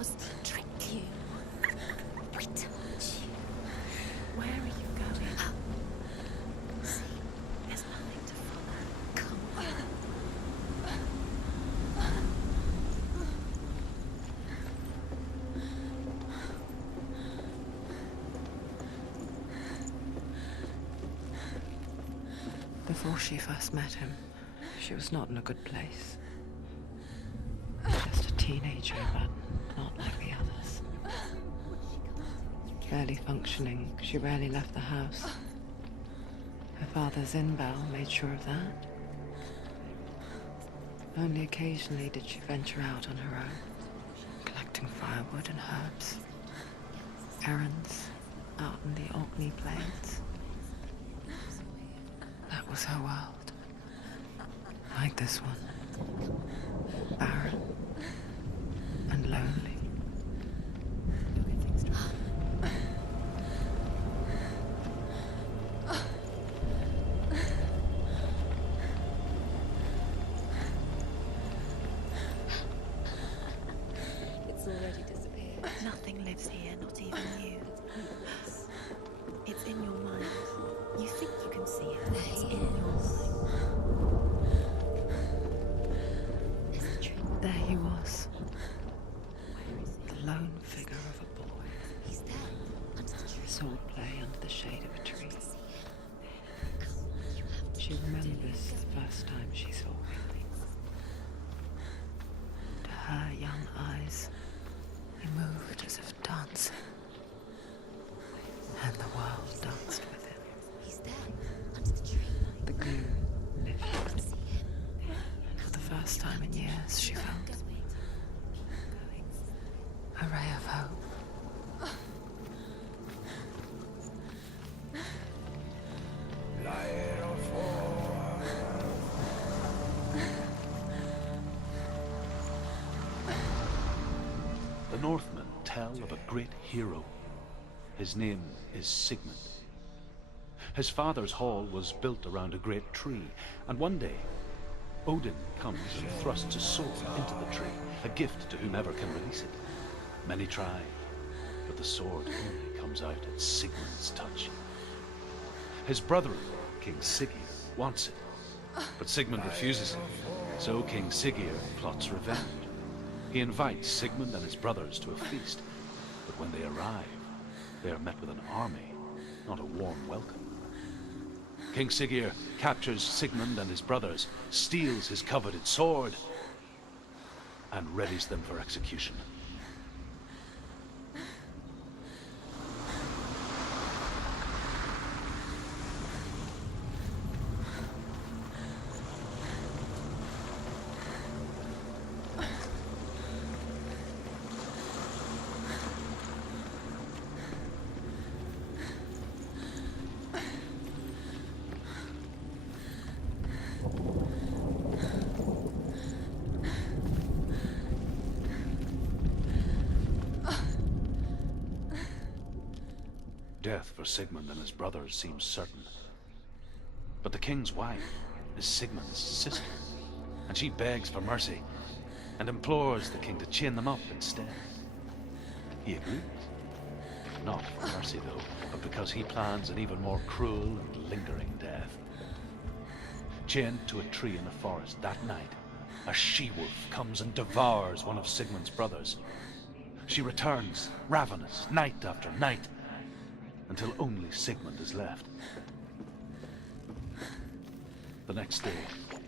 was to trick you. I told you. Where are you going? See, there's nothing to follow. Come on. Before she first met him, she was not in a good place. Just a teenager, but not like the others. Barely functioning, she rarely left the house. Her father's in-bell made sure of that. Only occasionally did she venture out on her own, collecting firewood and herbs. Errands out in the Orkney Plains. That was her world. Like this one. Barren and lonely. It's already disappeared. Nothing lives here, not even you. It's in your mind. You think you can see it. It's in your mind. There he was. The lone figure of a boy. He's there, under the tree. Swordplay under the shade of a tree. She remembers the first time she saw him. To her young eyes, he moved as if dancing. And the world danced with him. He's there, under the tree. The gloom lifted. And for the first time in years, she felt a ray of hope. The Northmen tell of a great hero. His name is Sigmund. His father's hall was built around a great tree, and one day, Odin comes and thrusts his sword into the tree, a gift to whomever can release it. Many try, but the sword only comes out at Sigmund's touch. His brother, King Siggeir, wants it, but Sigmund refuses it, so King Siggeir plots revenge. He invites Sigmund and his brothers to a feast, but when they arrive, they are met with an army, not a warm welcome. King Siggeir captures Sigmund and his brothers, steals his coveted sword, and readies them for execution. Death for Sigmund and his brothers seems certain. But the king's wife is Sigmund's sister, and she begs for mercy and implores the king to chain them up instead. He agrees. Not for mercy, though, but because he plans an even more cruel and lingering death. Chained to a tree in the forest that night, a she-wolf comes and devours one of Sigmund's brothers. She returns, ravenous, night after night, until only Sigmund is left. The next day,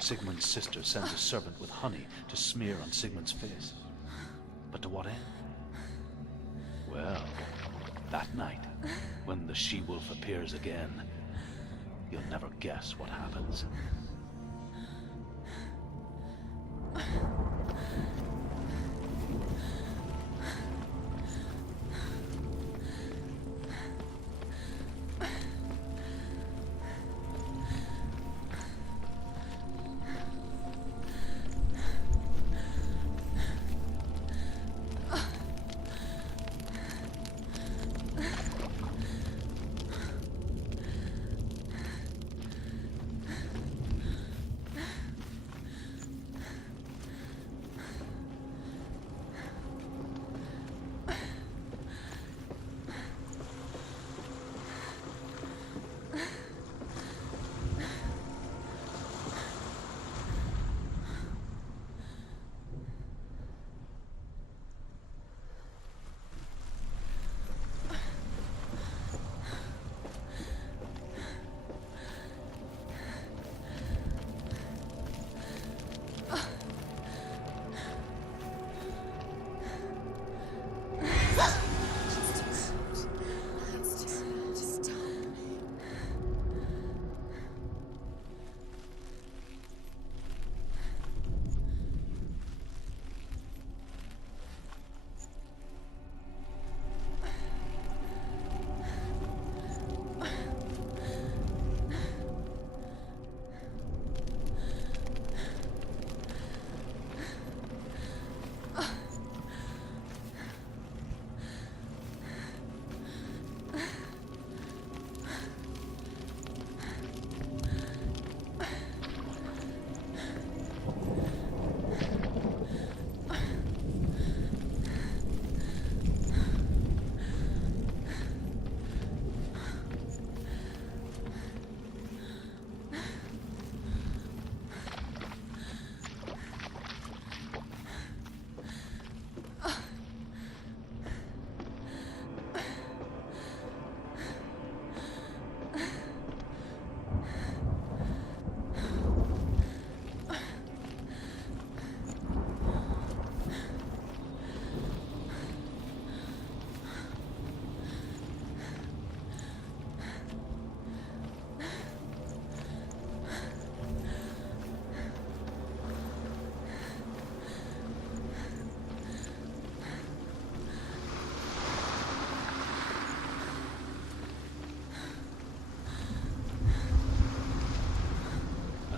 Sigmund's sister sends a servant with honey to smear on Sigmund's face. But to what end? Well, that night, when the she-wolf appears again, you'll never guess what happens.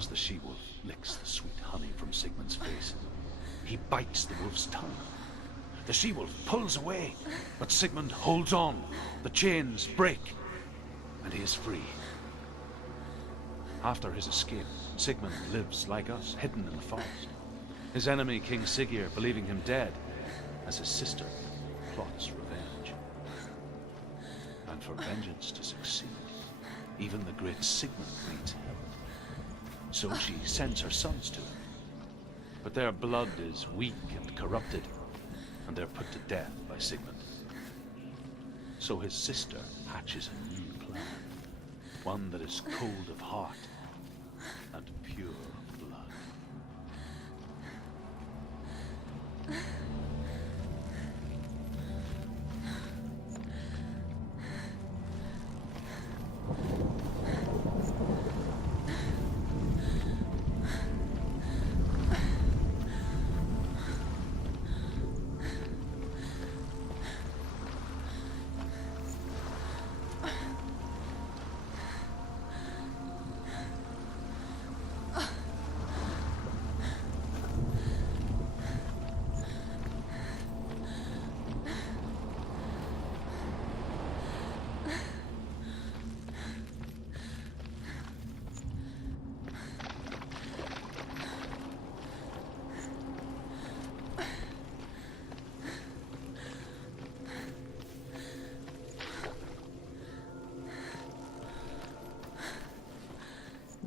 as the she-wolf licks the sweet honey from Sigmund's face. He bites the wolf's tongue. The she-wolf pulls away, but Sigmund holds on. The chains break, and he is free. After his escape, Sigmund lives like us, hidden in the forest. His enemy, King Siggeir, believing him dead, as his sister plots revenge. And for vengeance to succeed, even the great Sigmund needs help. So she sends her sons to him. But their blood is weak and corrupted, and they're put to death by Sigmund. So his sister hatches a new plan, one that is cold of heart and pure of blood.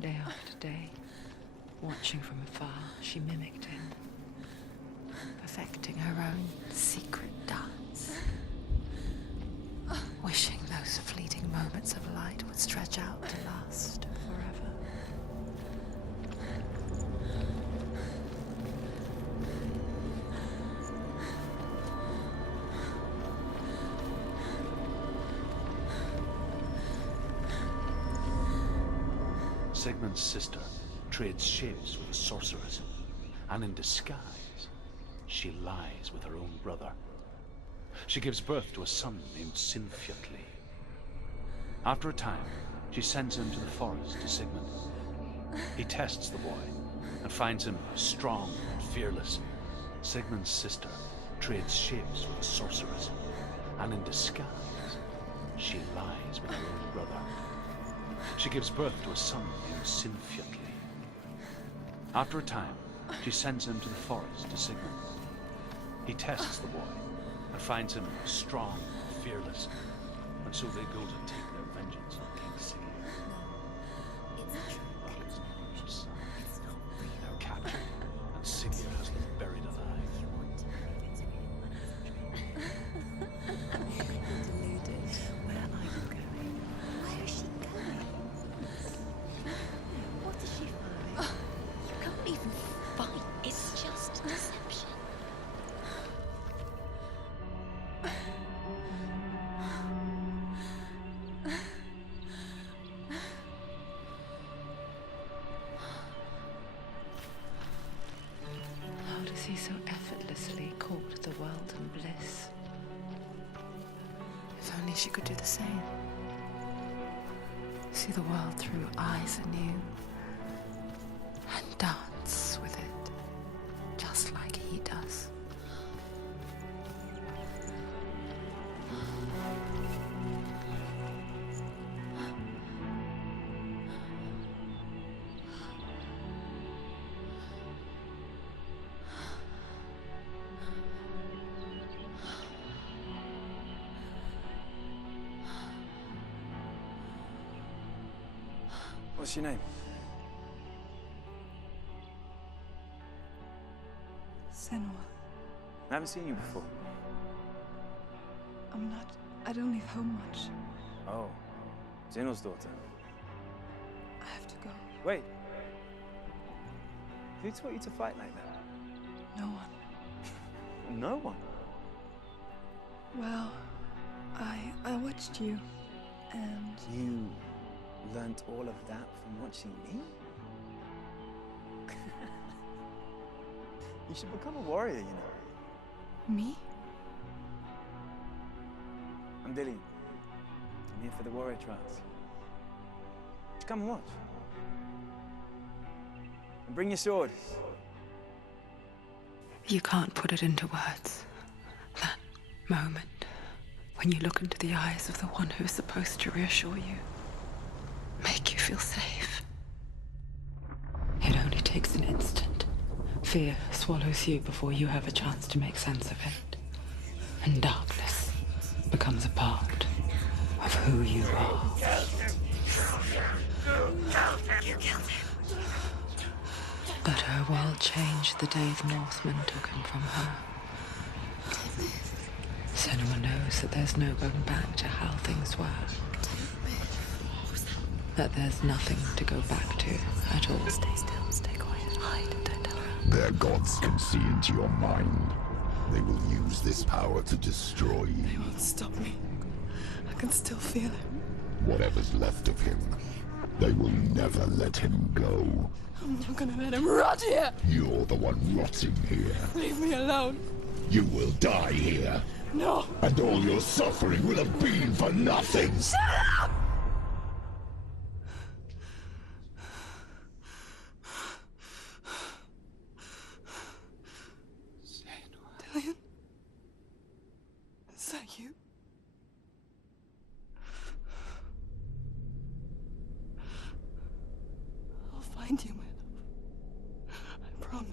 Day after day, watching from afar, she mimicked him, perfecting her own secret dance, wishing those fleeting moments of light would stretch out to last forever. Sigmund's sister trades shapes with a sorceress, and in disguise, she lies with her own brother. She gives birth to a son named Sinfjotli. After a time, she sends him to the forest to Sigmund. He tests the boy and finds him strong and fearless. Sigmund's sister trades shapes with a sorceress, and in disguise, she lies with her own brother. She gives birth to a son named Sinfjotli. After a time, she sends him to the forest to Sigmund. He tests the boy and finds him strong and fearless, and so they go to take their vengeance on King Siggeir. But his own son. They're captured, and Siggeir has them buried alive. Deluded. Where are you going? Where is she going? What is she following? You can't even fight. It's just deception. How does he so effortlessly court the world and bliss? If only she could do the same. See the world through eyes anew and dance with it, just like he does. What's your name? Senua. I haven't seen you before. I don't leave home much. Oh, Zeno's daughter. I have to go. Wait. Who taught you to fight like that? No one. No one. Well, I watched you, and You learnt all of that from watching me? You should become a warrior, you know. me? I'm Dillian. I'm here for the warrior trials. Come and watch. And bring your sword. You can't put it into words. That moment when you look into the eyes of the one who is supposed to reassure you, make you feel safe. It only takes an instant. Fear swallows you before you have a chance to make sense of it. And darkness becomes a part of who you are. You killed him. But her world changed the day the Northmen took him from her. Senua knows that there's no going back to how things were. That there's nothing to go back to at all. Stay still, stay quiet, hide, don't tell her. Their gods can see into your mind. They will use this power to destroy you. They won't stop me. I can still feel him. Whatever's left of him, they will never let him go. I'm not gonna let him rot here! You're the one rotting here. Leave me alone! You will die here. No! And all your suffering will have been for nothing. Shut up! Dillion? Is that you? I'll find you, my love. I promise.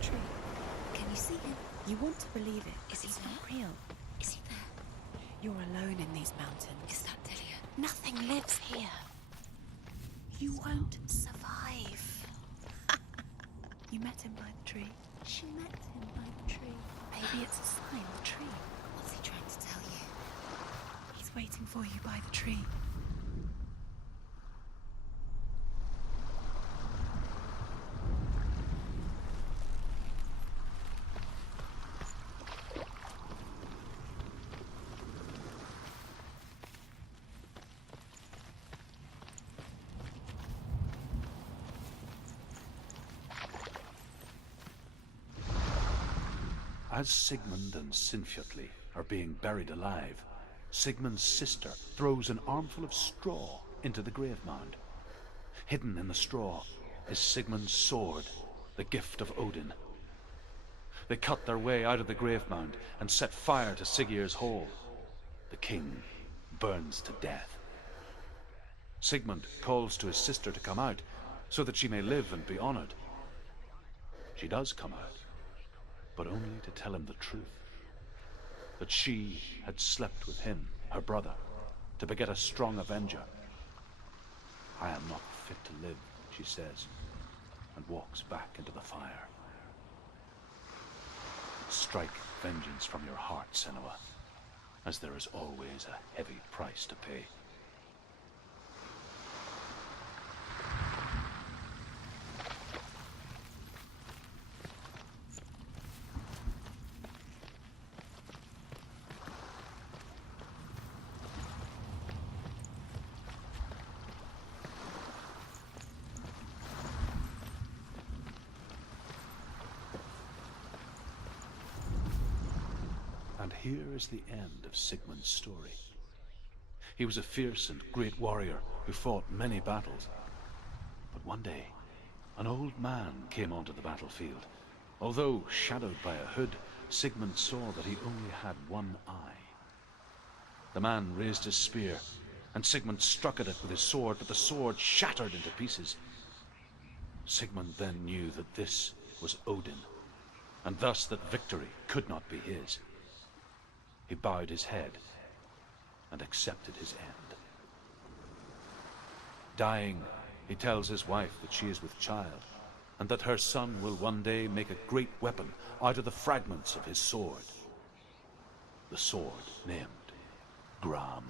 Tree. Can you see him? You want to believe it. Is he not real? Is he there? You're alone in these mountains. Is that Dillion? Nothing lives here. You won't survive. You met him by the tree. She met him by the tree. Maybe it's a sign, the tree. What's he trying to tell you? He's waiting for you by the tree. As Sigmund and Sinfjotli are being buried alive, Sigmund's sister throws an armful of straw into the grave mound. Hidden in the straw is Sigmund's sword, the gift of Odin. They cut their way out of the grave mound and set fire to Siggeir's hall. The king burns to death. Sigmund calls to his sister to come out so that she may live and be honored. She does come out, but only to tell him the truth. That she had slept with him, her brother, to beget a strong avenger. I am not fit to live, she says, and walks back into the fire. Strike vengeance from your heart, Senua, as there is always a heavy price to pay. And here is the end of Sigmund's story. He was a fierce and great warrior who fought many battles. But one day, an old man came onto the battlefield. Although shadowed by a hood, Sigmund saw that he only had one eye. The man raised his spear, and Sigmund struck at it with his sword, but the sword shattered into pieces. Sigmund then knew that this was Odin, and thus that victory could not be his. He bowed his head and accepted his end. Dying, he tells his wife that she is with child, and that her son will one day make a great weapon out of the fragments of his sword. The sword named Gram.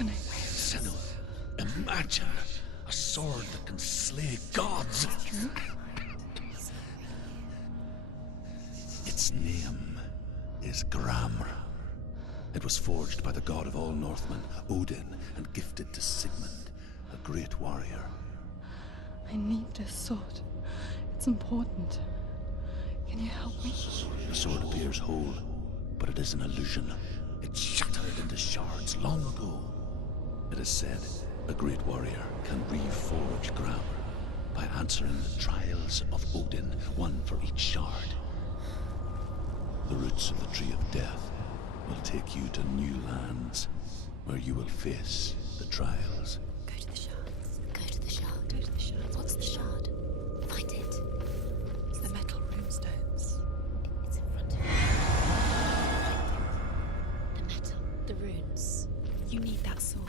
happening? Senua, imagine a sword that can slay gods. True. Its name is Gram. It was forged by the god of all Northmen, Odin, and gifted to Sigmund, a great warrior. I need this sword. It's important. Can you help me? The sword appears whole, but it is an illusion. It shattered into shards long ago. It is said a great warrior can reforge Gram by answering the trials of Odin, one for each shard. The roots of the Tree of Death will take you to new lands where you will face the trials. Go to the shards. Go to the shard. Go to the shard. What's the shard? Find it. It's the metal runestones. It's in front of you. The metal. The runes. You need that sword.